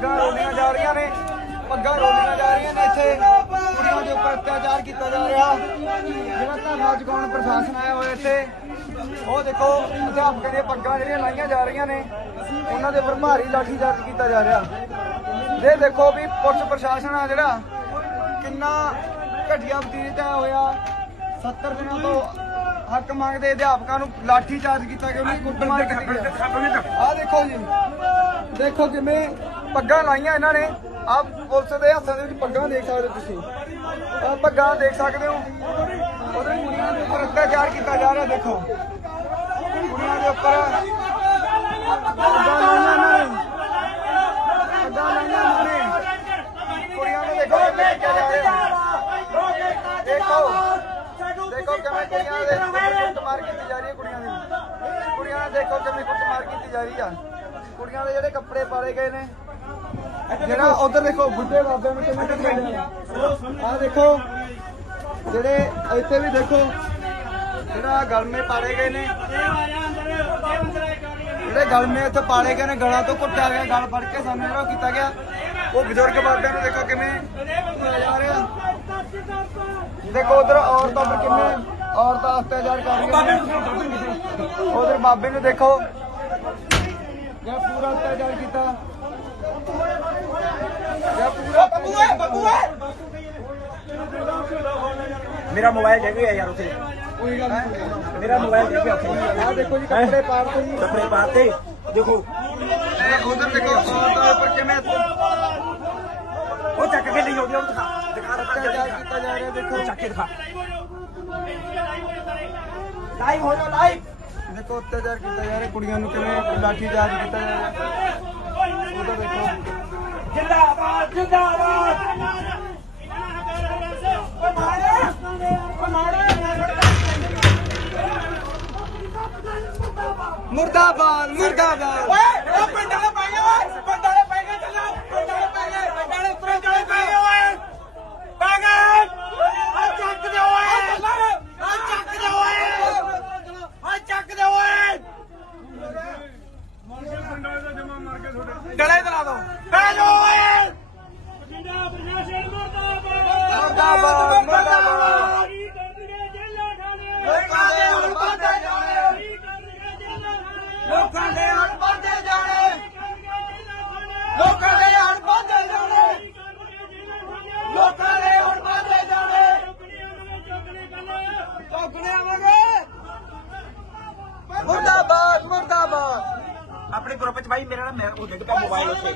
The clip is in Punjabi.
ਪੱਗਾਂ ਰੋਲੀਆਂ ਜਾ ਰਹੀਆਂ ਨੇ। ਪੱਗਾਂ ਰੋਲੀਆਂ ਜਾ ਰਹੀਆਂ ਨੇ ਇੱਥੇ। ਕੁੜੀਆਂ ਦੇ ਉੱਪਰ ਅਤਿਆਚਾਰ ਕੀਤਾ ਜਾ ਰਿਹਾ। ਜਿਹੜਾ ਧਰਨਾ ਜਗਾਉਣ ਪ੍ਰਸ਼ਾਸਨ ਆਇਆ ਹੋਇਆ ਇੱਥੇ। ਉਹ ਦੇਖੋ ਅਧਿਆਪਕਾਂ ਦੀਆਂ ਪੱਗਾਂ ਜਿਹੜੀਆਂ ਲਾਈਆਂ ਜਾ ਰਹੀਆਂ ਨੇ ਉਹਨਾਂ ਦੇ ਉੱਪਰ ਭਾਰੀ ਲਾਠੀਚਾਰਜ ਕੀਤਾ ਜਾ ਰਿਹਾ। ਇਹ ਦੇਖੋ ਵੀ ਪੁਲਿਸ ਪ੍ਰਸ਼ਾਸਨ ਆ ਜਿਹੜਾ ਕਿੰਨਾ ਘਟੀਆ ਬਤੀਤ ਹੈ ਹੋਇਆ। 70 ਦਿਨਾਂ ਤੋਂ ਹੱਕ ਮੰਗਦੇ ਅਧਿਆਪਕਾਂ ਨੂੰ ਲਾਠੀ ਚਾਰਜ ਕੀਤਾ ਗਿਆ ਉਹਨੂੰ ਕੁੱਟਮਾਰ ਕੀਤੀ ਆ ਦੇਖੋ ਜੀ। ਦੇਖੋ ਕਿਵੇਂ ਪੱਗਾਂ ਲਾਈਆਂ ਇਹਨਾਂ ਨੇ। ਆਪ ਪੁਲਿਸ ਦੇ ਹੱਥਾਂ ਦੇ ਵਿੱਚ ਪੱਗਾਂ ਦੇਖ ਸਕਦੇ ਹੋ ਤੁਸੀਂ। ਆਹ ਪੱਗਾਂ ਦੇਖ ਸਕਦੇ ਹੋ। ਉਹਦੇ ਕੁੜੀਆਂ ਦੇ ਉੱਪਰ ਅਤਿਆਚਾਰ ਕੀਤਾ ਜਾ ਰਿਹਾ, ਦੇਖੋ। ਕੁੜੀਆਂ ਦੇ ਉੱਪਰ ਪੱਗਾਂ ਲਾਈਆਂ ਇਹਨਾਂ ਨੇ। ਪੱਗਾਂ ਲਾਈਆਂ ਇਹਨਾਂ ਨੇ। ਕੁੜੀਆਂ ਨੂੰ ਦੇਖੋ ਕਿਵੇਂ ਕੀਤਾ ਜਾ ਰਿਹਾ। ਦੇਖੋ। ਦੇਖੋ ਕਿਵੇਂ ਕੁੜੀਆਂ ਦੇ ਕੁੱਟਮਾਰ ਕੀਤੀ ਜਾ ਰਹੀ ਹੈ ਕੁੜੀਆਂ ਦੀ। ਕੁੜੀਆਂ ਨਾਲ ਦੇਖੋ ਕਿਵੇਂ ਕੁੱਟਮਾਰ ਕੀਤੀ ਜਾ ਰਹੀ ਆ। ਕੁੜੀਆਂ ਦੇ ਜਿਹੜੇ ਕੱਪੜੇ ਪਾੜੇ ਗਏ ਨੇ। ਜਿਹੜਾ ਉਧਰ ਦੇਖੋ ਬੁੱਢੇ ਬਾਬਿਆਂ ਨੂੰ ਕਿਵੇਂ ਕੁੱਟਿਆ ਆ। ਦੇਖੋ, ਜਿਹੜੇ ਇੱਥੇ ਵੀ ਦੇਖੋ, ਜਿਹੜਾ ਗਲਮੇ ਪਾੜੇ ਗਏ ਨੇ। ਜਿਹੜੇ ਗਲਮੇ ਇੱਥੇ ਪਾੜੇ ਗਏ ਨੇ, ਗਲਾਂ ਤੋਂ ਕੁੱਟਿਆ ਗਿਆ, ਗਲ ਫੜ ਕੇ ਸਾਨੂੰ ਜਿਹੜਾ ਉਹ ਕੀਤਾ ਗਿਆ। ਉਹ ਬਜ਼ੁਰਗ ਬਾਬਿਆਂ ਨੂੰ ਦੇਖੋ ਕਿਵੇਂ ਧੋਇਆ ਜਾ ਰਿਹਾ ਦੇਖੋ ਉਧਰ ਔਰਤਾਂ ਪਰ ਕਿੰਨੇ ਔਰਤਾਂ ਅਤਿਆਚਾਰ ਕਰ ਰਹੀਆਂ ਉਧਰ ਬਾਬੇ ਨੂੰ ਦੇਖੋ, ਜਿਹੜਾ ਪੂਰਾ ਅਤਿਆਚਾਰ ਕੀਤਾ। ਜਿਹੜਾ ਪੂਰਾ ਬੱਬੂਏ ਬੱਬੂਏ ਮੇਰਾ ਮੋਬਾਈਲ ਡਿੱਗ ਗਿਆ ਯਾਰ ਉੱਥੇ। ਕੋਈ ਗੱਲ ਨਹੀਂ ਮੇਰਾ ਮੋਬਾਈਲ ਡਿੱਗ ਗਿਆ ਉੱਥੇ। ਆਹ ਦੇਖੋ ਜੀ ਕੱਪੜੇ ਪਾੜਦੇ ਜੀ। ਕੱਪੜੇ ਪਾਤੇ ਦੇਖੋ। ਉਧਰ ਦੇਖੋ ਉੱਪਰ ਕਿਵੇਂ ਉਹ ਚੱਕ ਕੇ ਲਈ ਆਉਂਦੀ ਆ, ਉਹ ਦਿਖਾ ਦਿਖਾ ਦਿਖਾ ਕੀਤਾ ਜਾ ਰਿਹਾ ਦੇਖੋ। ਚੱਕ ਕੇ ਦਿਖਾ। ਲਾਈਵ ਹੋ ਜਾ ਲਾਈਵ ਦੇਖੋ ਅਤਿਆਚਾਰ ਕੀਤਾ ਜਾ ਰਿਹਾ ਕੁੜੀਆਂ ਨੂੰ ਕਿਵੇਂ ਲਾਠੀ ਚਾਰਜ ਕੀਤਾ ਜਾ ਰਿਹਾ। ਉਹਦਾ ਦੇਖੋ। ਜਿੰਦਾਬਾਦ ਜਿੰਦਾਬਾਦ। ਮੁਰਦਾਬਾਦ ਮੁਰਦਾਬਾਦ। ਓਏ ਉਹ ਪਿੰਡਾਂ ਪੈ ਗਏ ਓਏ। ਪਿੰਡਾਂ ਪੈ ਗਏ ਚੱਲੋ। ਪਿੰਡਾਂ ਪੈ ਗਏ ਪਿੰਡਾਂ ਉੱਪਰ ਚਲੇ ਪੈ ਗਏ ਓਏ। ਪੈ ਗਏ। ਆ ਚੱਕ ਦੇ ਓਏ। ਆ ਚੱਕ ਦੇ ਓਏ। ਆ ਚੱਕ ਦੇ ਓਏ। ਗਲੇ ਦਲਾ ਦੋ। ਬਹਿ ਜਾ ਓਏ। ਮੁਰਦਾਬਾਦ ਮੁਰਦਾਬਾਦ। ਚੌਕਣੇ ਆਵਾਂਗੇ। ਮੁਰਦਾਬਾਦ ਮੁਰਦਾਬਾਦ। ਆਪਣੇ ਗਰੁੱਪ ਚ ਬਾਈ ਮੇਰਾ ਨਾ ਮੈਂ ਉਹ ਡਿੱਗ ਪਿਆ ਮੋਬਾਈਲ ਉੱਥੇ